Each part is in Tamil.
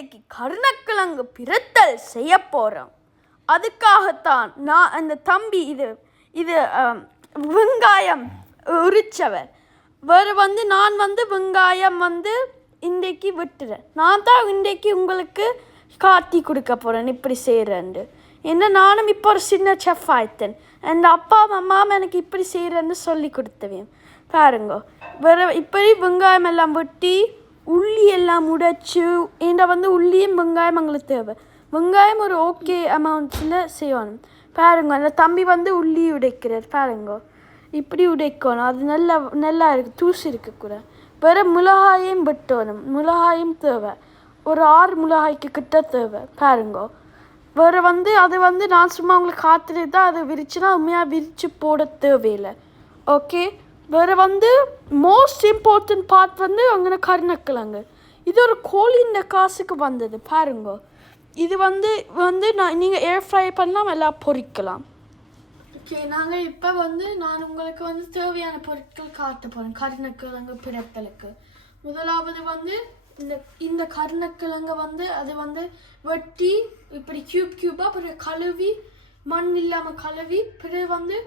இன்றைக்கு கருணக்கிழங்கு பிரட்டல் செய்ய போகிறோம். அதுக்காகத்தான் நான் அந்த தம்பி இது வெங்காயம் உரிச்சவர் வேறு நான் வெங்காயம் இன்றைக்கு விட்டுறேன். நான் தான் இன்றைக்கு உங்களுக்கு காட்டி கொடுக்க போகிறேன் இப்படி செய்கிறேன்னு. ஏன்னா நானும் இப்போ ஒரு சின்ன செஃப் ஆயிட்டேன். என் அப்பா அம்மாவும் எனக்கு இப்படி செய்கிறேன்னு சொல்லி கொடுத்தவேன். பாருங்க, வேறு இப்படி வெங்காயம் எல்லாம் வெட்டி உள்ளி எல்லாம் உடைச்சி ஏன்னா உள்ளியும் வெங்காயம் எங்களுக்கு தேவை. வெங்காயம் ஒரு ஓகே அமௌண்ட்ஸில் செய்யணும். பாருங்க, அந்த தம்பி உள்ளி உடைக்கிறார். பாருங்க, இப்படி உடைக்கணும். அது நல்லா இருக்குது, தூசி இருக்கக்கூட. வேறு மிளகாயும் வெட்டணும். மிளகாயும் தேவை, ஒரு 6 மிளகாய்க்கு கிட்ட தேவை. பாருங்க, வேறு அது நான் சும்மா உங்களுக்கு காத்துட்டு தான் அதை விரிச்சுனா உண்மையாக விரித்து போட தேவையில்லை. ஓகே, வேறு மோஸ்ட் இம்பார்ட்டன்ட் பார்ட் அங்கே கருணக்கிழங்கு. இது ஒரு கோழியின் காசுக்கு வந்தது. பாருங்க, இது நீங்கள் ஏர் ஃப்ரை பண்ணலாம், எல்லாம் பொரிக்கலாம். ஓகே, நாங்கள் இப்போ நான் உங்களுக்கு தேவையான பொருட்கள் காட்ட போகிறேன் கருணக்கிழங்கு பிரட்டலுக்கு. முதலாவது இந்த கருணக்கிழங்கை அது வெட்டி இப்படி கியூபாக பிறகு கழுவி மண் இல்லாமல் கழுவி பிறகு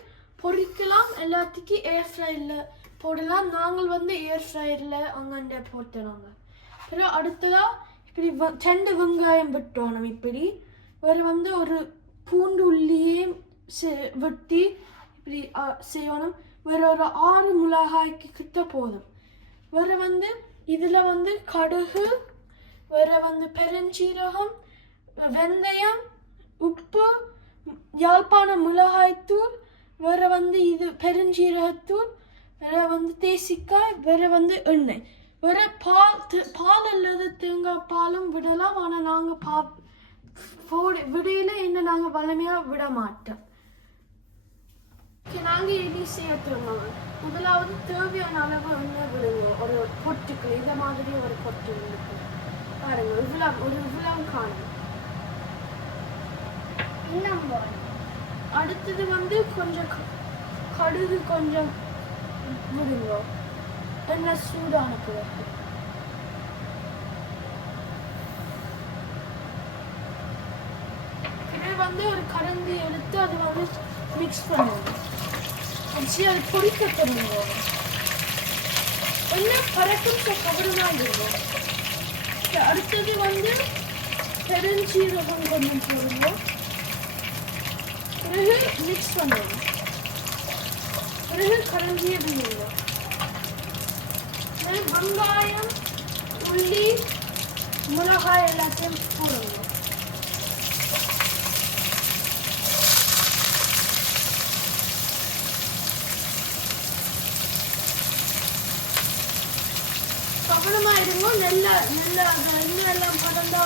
பொரிக்கலாம். எல்லாத்துக்கும் ஏர் ஃப்ரையில் போடலாம். நாங்கள் ஏர் ஃப்ரையில் அங்கே போட்டுனாங்க. பிறகு அடுத்ததாக இப்படி 2 வெங்காயம் வெட்டணும். இப்படி வேறு ஒரு பூண்டு உள்ளியே வெட்டி இப்படி செய்யணும். வேறு ஒரு 6 மிளகாய்க்கு கிட்ட போதும். வேறு இதில் கடுகு, வேறு பெருஞ்சீரகம், வெந்தயம், உப்பு, யாழ்ப்பாண மிளகாய்த்தூள், வேறு இது பெருஞ்சீரகத்தூள், வேறு தேசிக்காய், வேறு எண்ணெய், வேறு பால் அல்லது தேங்காய் பாலும் விடலாம். ஆனால் நாங்கள் விடையில என்ன நாங்கள் வளமையாக விட மாட்டோம். நாங்கள் இனி சேர்த்துருவோம். முதலாவது தேவையான அளவு எண்ணெய் விடுங்க. ஒரு பொட்டுக்கு இதை மாதிரி ஒரு பொட்டு இருக்கு. பாருங்க, இவ்வளவு காணும். அடுத்தது கொஞ்சம் கடுகு கொஞ்சம் விடுங்க. எண்ணெய் சூடான பிறகு ஒரு கரண்டி எடுத்து அது மிக்ஸ் பண்ணுங்க. அது பொரிக்க தருங்க. எண்ணெய் பறக்கும் கவனமாக இருக்கும். அடுத்தது பெருஞ்சீரகம் கொஞ்சம் போடுங்க. பிறகு மிக்ஸ் பண்ணுங்க. பிறகு கரண்டியை விடுங்க. வெங்காயம், உள்ளி, மிளகாய் எல்லாத்தையும் போடுங்க. கவனமாக இருங்க. நல்லா இன்னும் எல்லாம் பறந்தா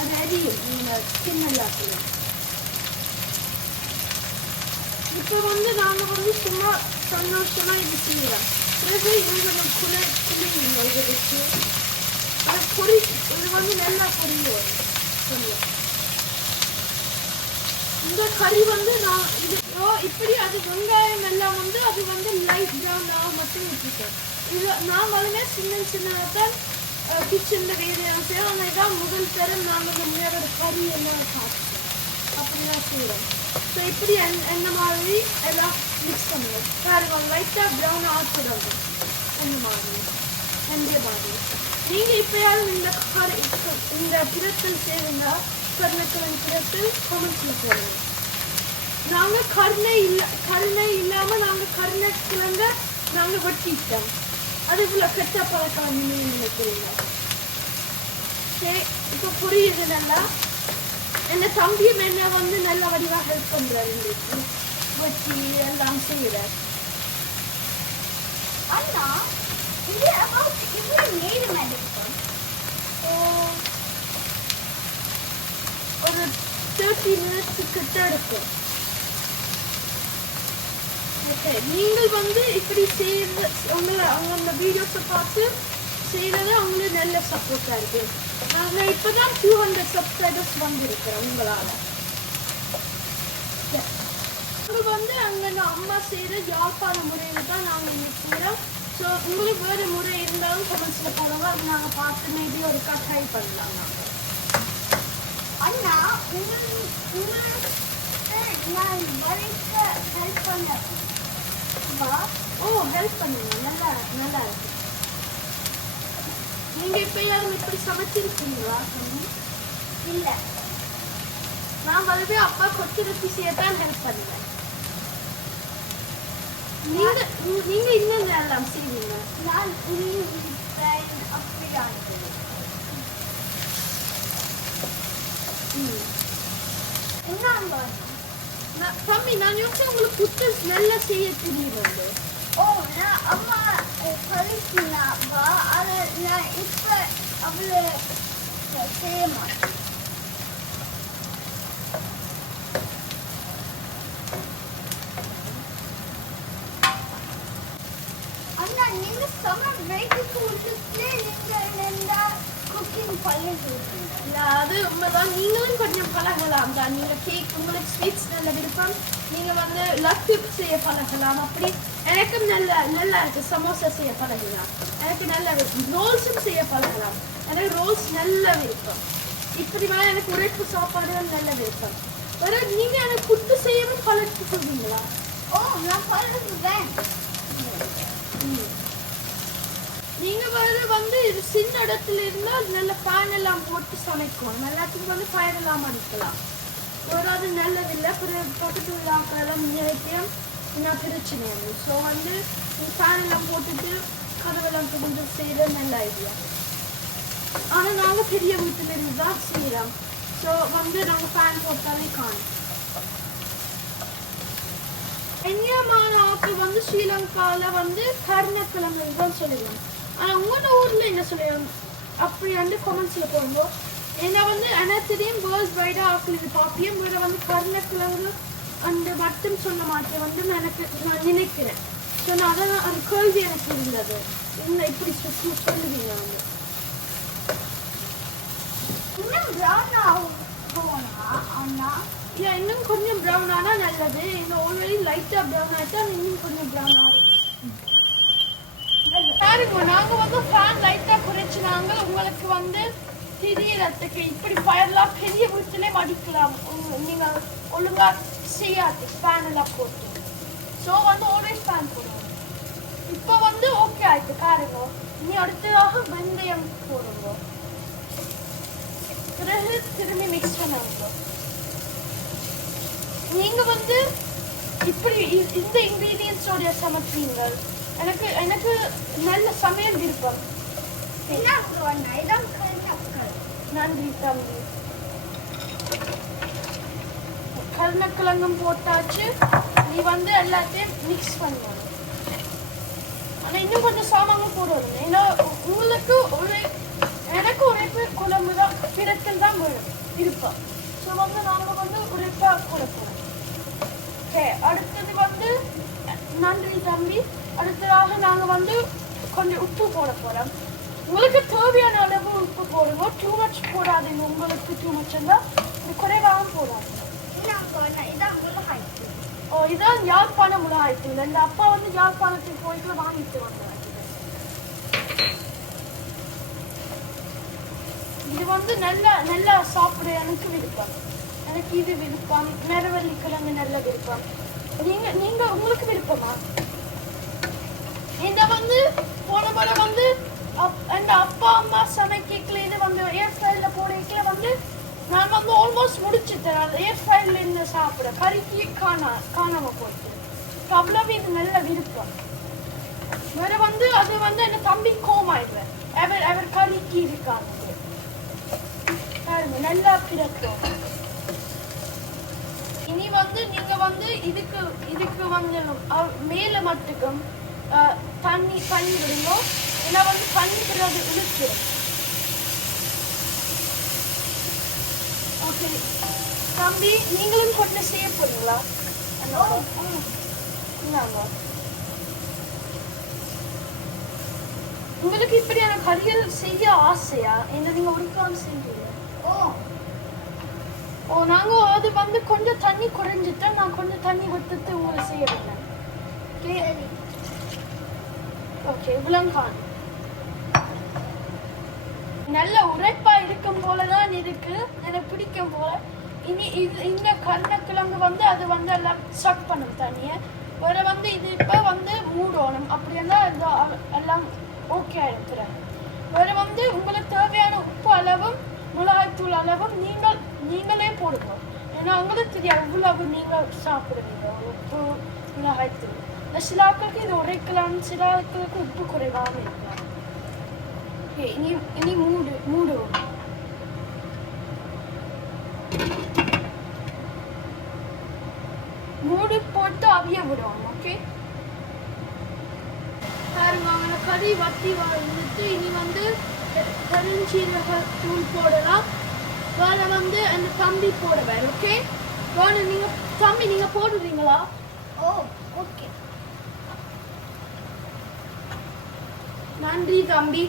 அது அரியும் ஸ்கின் எல்லாத்தையும். இப்போ நாங்கள் சும்மா சந்தோஷமாக இது செய்யலாம். பிறகு இவங்க குளிங்க இதை வச்சு அது இது நல்லா பொரிய வரும். இந்த கறி நான் இது இப்படி அது வெங்காயம் எல்லாம் அது லைட் ப்ரௌன் ஆக மட்டும் விட்டுட்டேன். இது நான் சின்னதான் கிச்சனில் வேலையாக செய்வோம். ஆனால் இதான் முதல் தரம் நாங்கள் முன்னேற கறி எல்லாம் சாப்பிட்டோம். அப்படிதான் செய்கிறோம். ஸோ இப்படி என்ன மாதிரி எல்லாம் மிக்ஸ் பண்ணுவோம். பாருங்க, லைட்டாக ப்ரௌன் ஆகிடுங்க. அந்த மாதிரி எந்த மாதிரி நீங்கள் இப்போயாவது இந்த பிரட்டல் செய்வீங்க. கருணக்கிழங்கு பிரட்டல் கமெண்ட்ஸில் போடுங்க. நாங்கள் கருணை இல்லாமல் நாங்கள் கருணக்கிழங்க நாங்கள் வெட்டிட்டோம். அது இவ்வளோ கெட்ட பழக்கம் நினைக்கிறீங்க. சரி, இப்போ புரியுது நல்லா. என்ன தம்பியும் என்ன நல்ல வடிவாக ஹெல்ப் பண்ணுறாரு. வெட்டி எல்லாம் செய்கிறார். அண்ணா, இது இவ்வளோ நேரம் எடுக்கும். ஒரு 30 minutes கிட்ட எடுக்கும். ஓகே, நீங்கள் இப்படி செய்யறது அவங்க அந்த வீடியோஸை பார்த்து செய்கிறது அவங்களுக்கு நல்ல சப்போர்ட்டாக இருக்குது. நாங்கள் இப்போ தான் 200 சப்ஸ்கிரைபர்ஸ் வந்திருக்கிறோம் உங்களால். நாங்கள் அங்கே அம்மா செய்கிற யாழ்ப்பாண முறையில் தான் நாங்கள் இன்னைக்கு செய்கிறோம். ஸோ ஸோ உங்களுக்கு வேறு முறை இருந்தாலும் கமெண்ட்ஸில் போடுங்க, அது நாங்கள் பார்த்து மேபி ஒருக்கா ட்ரை பண்ணலாம் நாங்கள். அண்ணா உங்களுக்கு நான் வரைக்க ஹெல்ப் பண்ணவா? ஓ ஹெல்ப் பண்ணுங்க, நல்லா நல்லா இருக்கு. நீங்கள் இப்போ யாரும் இப்படி சமைச்சிருக்கீங்களா? இல்லை, நான் வந்து அப்பா கொத்து ரொட்டி செய்யத்தான் ஹெல்ப் பண்ணுவேன். நீங்க இன்னும் எல்லாம் செய்வீங்க? நான் உரிப்பேன், அப்படிதான். தம்பி, நான் யோசிச்சேன் உங்களுக்கு புட்டு நல்லா செய்ய தெரியும். ஓ, நான் அம்மா பழிச்சினாவா, அதை நான் இப்போ அவ்வளோ செய்ய மாட்டேன். அண்ணா, நீங்க சம்மர் பிரேக்குக்கு விட்டுட்டு நீங்க இந்த குக்கிங் பழகிருக்கீங்க. அது உண்மைதான். நீங்களும் கொஞ்சம் பழகலாம் தான். நீங்க கேக், உங்களுக்கு ஸ்வீட்ஸ் நல்ல விருப்பம், நீங்க வந்து லட்டு செய்ய பழகலாம். அப்படி எனக்கும் நல்லா இருக்கு. சமோசா செய்ய பழகலாம், எனக்கு நல்ல விருப்பம். ரோல்ஸும் செய்ய பழகலாம், எனக்கு ரோல்ஸ் நல்ல விருப்பம். இப்படி வேணா எனக்கு உரைப்பு சாப்பாடு நல்ல விருப்பம். வேற நீங்க எனக்கு புட்டு செய்யவும் பழகி சொல்றீங்களா? ஓ, நான் பழகுவேன். நீங்க வந்து இது சின்ன இடத்துல இருந்தால் நல்ல ஃபேன் எல்லாம் போட்டு சமைக்கும், எல்லாத்துக்கும் வந்து ஃபயர் எல்லாம் அடிக்கலாம். ஒரு அது நல்லதில்லை. பிறகு பக்கத்து விழாக்கெல்லாம் நினைக்கிறேன் என்ன பிரச்சனை இல்லை. ஸோ வந்து ஃபேன் எல்லாம் போட்டுட்டு கதவெல்லாம் புகுந்து செய்யறது நல்ல ஐடியா. ஆனால் நாங்கள் பெரிய வீட்டில் இருந்து தான் செய்கிறோம். ஸோ வந்து நாங்கள் ஃபேன் போட்டாலே காணும். எங்கேயமான ஆட்கள் வந்து ஸ்ரீலங்காவில் வந்து கருணக்கிழமை தான் சொல்லுவாங்க. ஆனால் உங்களோட ஊரில் என்ன சொல்லுவாங்க அப்படி வந்து கமெண்ட்ஸில் போடும்போது என்ன வந்து எனக்கு தெரியும் வேர்ல்ட் வைடாக ஆட்கள் இது பார்ப்பையும் வேறு வந்து கருணக்கிழங்கு அந்த மட்டும் சொன்ன மாதிரி வந்து நான் நினைக்கிறேன். ஸோ நான் அதான் அந்த கேள்வி எனக்கு இருந்தது, என்ன இப்படி சொல்லுவீங்க வந்து இன்னும் ப்ரௌன் ஆகும் போனா? அண்ணா, இன்னும் கொஞ்சம் ப்ரௌன் ஆனால் நல்லது. இன்னும் ஆல்ரெடி லைட்டாக ப்ரௌன் ஆகிட்டு அது இன்னும் கொஞ்சம் ப்ரௌன் ஆகும். பாருங்க, நாங்கள் வந்து ஃபேன் லைட்டாக குறைச்சினாங்க. உங்களுக்கு வந்து தெரியறதுக்கு இப்படி ஃபயர்லாம் பெரிய வீட்டிலே அடிக்கலாம், நீங்கள் ஒழுங்காக செய்யாது ஃபேன் எல்லாம் போட்டு. ஸோ வந்து ஆல்வேஸ் ஃபேன் போடுவோம். இப்போ வந்து ஓகே ஆயிடுச்சு பாருங்க. இனி அடுத்ததாக வெந்தயம் போடுங்க, பிறகு திரும்பி மிக்ஸ் பண்ணுங்க. நீங்கள் வந்து இப்படி இந்த இன்க்ரீடியன்ஸோடைய சமைப்பீங்க. எனக்கு நல்ல சமையல் விருப்பம். நன்றி தம்பி. கருணக்கிழங்கும் போட்டாச்சு. நீ வந்து எல்லாத்தையும் மிக்ஸ் பண்ணுவோம். ஆனால் இன்னும் கொஞ்சம் சாமான்ங்க போடுவோம். ஏன்னா உங்களுக்கு எனக்கு ஒரே குழம்பு தான் பிறத்தில் தான் விருப்பம். ஸோ வந்து நாங்கள் வந்து உரைப்பாக கொடுப்போம். ஓகே, அடுத்தது வந்து நன்றி தம்பி. அடுத்ததாக நாங்கள் வந்து கொஞ்சம் உப்பு போட போகிறோம். உங்களுக்கு தேவையான அளவு உப்பு போடுவோம். டூ மச் போடாதீங்க. உங்களுக்கு டூ மச் இருந்தால் இது குறைவாகவும் போடாதீங்க. ஓ, இதான் யாழ்ப்பாண மிளகாய்த்தூள். இந்த அப்பா வந்து யாழ்ப்பாணத்துக்கு போயிட்டு வாங்கிட்டு வந்தாங்க. இது வந்து நல்லா சாப்பிட எனக்கு விருப்பம். எனக்கு இது விருப்பம். நரவள்ளிக்கிழங்கு நல்ல விருப்பம். நீங்க உங்களுக்கு விருப்பமா? இதை வந்து போன முறை வந்து எங்கள் அப்பா அம்மா சமைக்கல இது வந்து ஏர் ஃப்ரைல போடல வந்து நான் வந்து ஆல்மோஸ்ட் முடிச்சுட்டேன். அது ஏர் ஃப்ரைல இருந்து சாப்பிட கறிக்கு காணாமல் போயிட்டு அவ்வளவு இது நல்ல விருப்பம். வேற வந்து அது வந்து என் தம்பி கோமாயிடுவேன். அவர் கறிக்கு இருக்காங்க நல்லா பிறக்கும். இனி வந்து நீங்க வந்து இதுக்கு வந்து மேல மட்டுக்கும் தண்ணி விடுங்க. ஏன்னா வந்து தண்ணி பிறகு இழுச்சிடும். ஓகே தம்பி, நீங்களும் கொஞ்சம் செய்ய போறீங்களா? உங்களுக்கு இப்படியான கறிகள் செய்ய ஆசையா? என்ன நீங்க ஒரு காலம் செய்வீங்க? ஓ, நாங்கள் அது வந்து கொஞ்சம் தண்ணி குறைஞ்சிட்டா நான் கொஞ்சம் தண்ணி விட்டுட்டு உங்களை செய்ய வேண்டாம். ஓகே, ஓகே இவ்வளவு நல்ல உரைப்பா இருக்கும் போலதான் இருக்கு, எனக்கு பிடிக்கும் போல. இனி இது இந்த கருணக்கிழங்கு வந்து அது வந்து எல்லாம் சக் பண்ணும் தனியே. வேற வந்து இது இப்போ வந்து மூடணும், அப்படின்னா இது எல்லாம் ஓகே ஆகிருக்கிறேன். வேற வந்து உங்களுக்கு தேவையான உப்பு அளவும் மிளகாய்த்தூள் அளவும் நீங்களே போடுங்க. ஏன்னா உங்களுக்கு தெரியாது எவ்வளவு நீங்கள் சாப்பிடுவீங்க உப்பு மிளகாய்த்தூள். இந்த சில ஆட்களுக்கு இது உரைக்கலாம், சில ஆட்களுக்கு உப்பு குறைவாக இருக்கலாம். இனி மூடுவோம். மூடி போட்டு அவிய விடுவோம். ஓகே பாருங்க, கறி வத்தி வந்துட்டு இனி வந்து கருஞ்சீரக தூள் போடலாம். வேற வந்து அந்த தம்பி போடுவார். ஓகே வேற நீங்க தம்பி நீங்க போடுறீங்களா? ஓ ஓகே நன்றி தம்பி.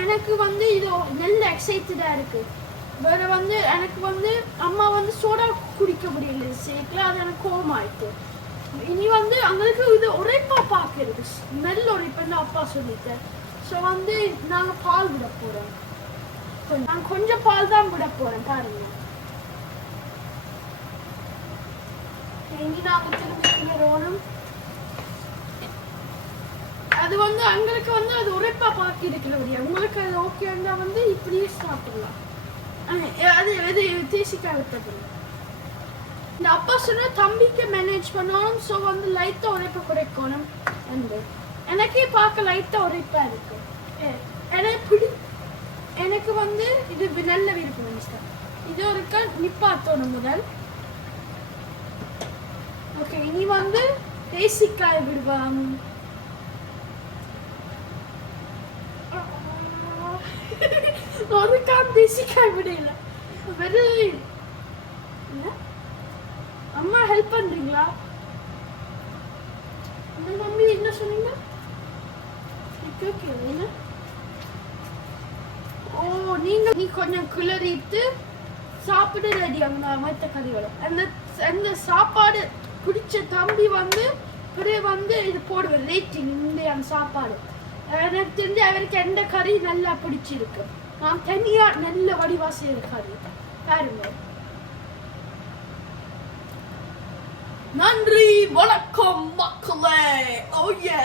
எனக்கு வந்து இது நல்ல எக்ஸைட்டடா இருக்கு. வேற வந்து எனக்கு வந்து அம்மா வந்து சோடா குடிக்க முடியல சேர்க்கல, அது எனக்கு கோவமாயிட்டு. இனி வந்து அவங்களுக்கு இது உரைப்பா பார்க்கறது நல்ல உரைப்புன்னு அப்பா சொல்லிட்டேன். ஸோ வந்து நாங்கள் பால் விட போகிறோம். நான் கொஞ்சம் பால் தான் விட போகிறேன் பாருங்க. இனி நாங்கள் திரும்பி அது வந்து எங்களுக்கு வந்து அது உரைப்பா பாக்கி இருக்கிறபடியா உங்களுக்கு அது ஓகேன்னா வந்து இப்படியே சாப்பிடலாம். அது எது தேசிக்காய் விட்டதில்லை. இந்த அப்பா சொன்ன தம்பிக்கு மேனேஜ் பண்ணணும். ஸோ வந்து லைட்டாக உரைப்பை குறைக்கணும். எனக்கே பார்க்க லைட்டாக உரைப்பா இருக்கு. எனக்கு வந்து இது நல்ல விருப்பம் மிஸ்டர். இது இருக்க நிப்பாத்தணும் முதல். ஓகே இனி வந்து தேசிக்காய் விடுவாங்க. ஒருக்காம் தேசிக்காய் விடல. அம்மா ஹெல்ப் பண்றீங்களா? மம்மி என்ன சொன்னீங்க? ஓ நீ கொஞ்சம் கிளறிட்டு சாப்பிட ரெடி ஆகுங்க. மற்ற கறிகளும் அந்த சாப்பாடு பிடிச்ச தம்பி வந்து பிறகு வந்து இது போடுவேன் ரேட்டிங். இந்த சாப்பாடு எனக்கு தெரிஞ்சு அவருக்கு எந்த கறி நல்லா பிடிச்சிருக்கு. நான் தனியா நல்ல வடிவாசி இருக்காது பாருங்க. நன்றி வணக்கம் மக்களே. ஓ யே